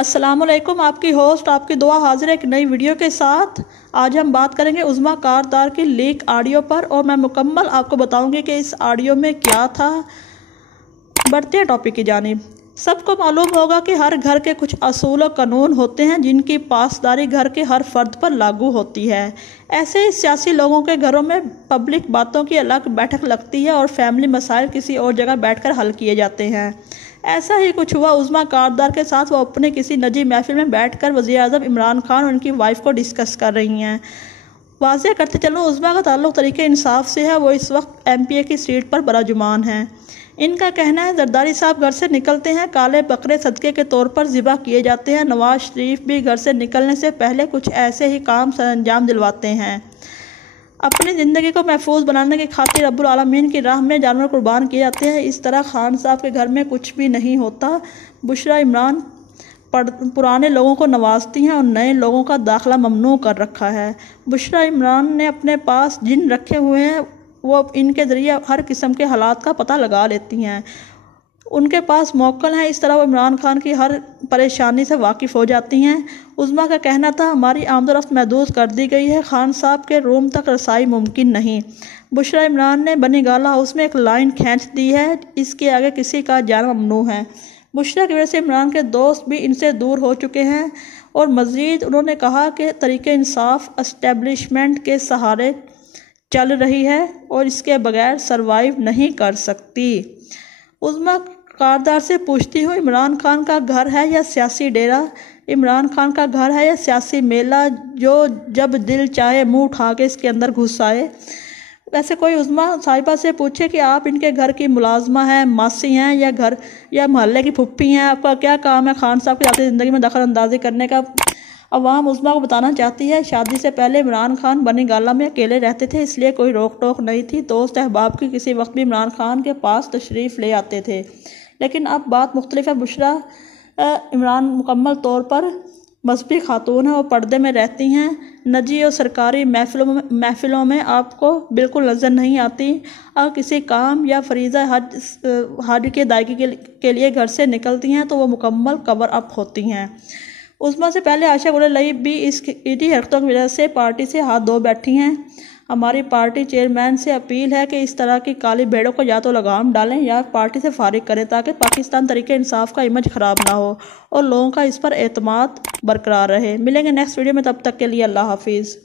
अस्सलामुअलैकुम, आपकी होस्ट आपकी दुआ हाजिर है एक नई वीडियो के साथ। आज हम बात करेंगे उज़्मा कारदार की लीक ऑडियो पर और मैं मुकम्मल आपको बताऊंगी कि इस ऑडियो में क्या था। बढ़ते हैं टॉपिक की जानिब। सबको मालूम होगा कि हर घर के कुछ असूल और कानून होते हैं जिनकी पासदारी घर के हर फर्द पर लागू होती है। ऐसे ही सियासी लोगों के घरों में पब्लिक बातों की अलग बैठक लगती है और फैमिली मसाइल किसी और जगह बैठकर हल किए जाते हैं। ऐसा ही कुछ हुआ उज़्मा कारदार के साथ। वो अपने किसी निजी महफिल में बैठकर वज़ीर-ए-आज़म इमरान खान और उनकी वाइफ को डिस्कस कर रही हैं। वाज़ेह करते चलूँ, उज़्मा का ताल्लुक़ तरीके इंसाफ से है। वो इस वक्त MPA की सीट पर बराजुमान हैं। इनका कहना है जरदारी साहब घर से निकलते हैं, काले बकरे सदक़े के तौर पर ज़िबा किए जाते हैं। नवाज शरीफ भी घर से निकलने से पहले कुछ ऐसे ही काम सर अंजाम दिलवाते हैं। अपनी ज़िंदगी को महफूज बनाने की खातिर रब्बुल आलमीन की राह में जानवर कुर्बान किए जाते हैं। इस तरह खान साहब के घर में कुछ भी नहीं होता। बुशरा इमरान पुराने लोगों को नवाजती हैं और नए लोगों का दाखिला ममनू कर रखा है। बुशरा इमरान ने अपने पास जिन रखे हुए हैं वो इनके ज़रिए हर किस्म के हालात का पता लगा लेती हैं। उनके पास मौक्कल हैं, इस तरह वो इमरान खान की हर परेशानी से वाकिफ़ हो जाती हैं। उज़्मा का कहना था हमारी आमदोरफ्त महदूद कर दी गई है, खान साहब के रूम तक रसाई मुमकिन नहीं। बुशरा इमरान ने बनी गाला हाउस में एक लाइन खींच दी है, इसके आगे किसी का जाना ममनू है। बुशरा की वजह से इमरान के दोस्त भी इनसे दूर हो चुके हैं और मज़ीद उन्होंने कहा कि तरीके इंसाफ एस्टेब्लिशमेंट के सहारे चल रही है और इसके बगैर सरवाइव नहीं कर सकती। उज़्मा कारदार से पूछती हूँ, इमरान खान का घर है या सियासी डेरा? इमरान खान का घर है या सियासी मेला जो जब दिल चाहे मुंह उठा के इसके अंदर घुस आए? वैसे कोई उज़्मा साहिबा से पूछे कि आप इनके घर की मुलाजमा हैं, मासी हैं या घर या मोहल्ले की फुप्पी हैं, आपका क्या काम है खान साहब की ज़ाती ज़िंदगी में दखल अंदाजी करने का? अवाम उज़्मा को बताना चाहती है शादी से पहले इमरान खान बनी गाला में अकेले रहते थे, इसलिए कोई रोक टोक नहीं थी। दोस्त अहबाब की किसी वक्त भी इमरान खान के पास तशरीफ़ ले आते थे, लेकिन अब बात मुख्तलिफ है। बुशरा इमरान मुकम्मल तौर पर मजहबी खातून है और पर्दे में रहती हैं। निजी और सरकारी महफिलों में आपको बिल्कुल नज़र नहीं आती। अगर किसी काम या फरीज़ा हज के अदायगी के लिए घर से निकलती हैं तो वो मुकम्मल कवर अप होती हैं। उज़्मा से पहले आयशा गुलई भी इन्हीं हरकतों की वजह से पार्टी से हाथ धो बैठी हैं। हमारी पार्टी चेयरमैन से अपील है कि इस तरह की काली भेड़ों को या तो लगाम डालें या पार्टी से फारिग करें ताकि पाकिस्तान तरीके इंसाफ का इमेज ख़राब ना हो और लोगों का इस पर एतमाद बरकरार रहे। मिलेंगे नेक्स्ट वीडियो में, तब तक के लिए अल्लाह हाफिज़।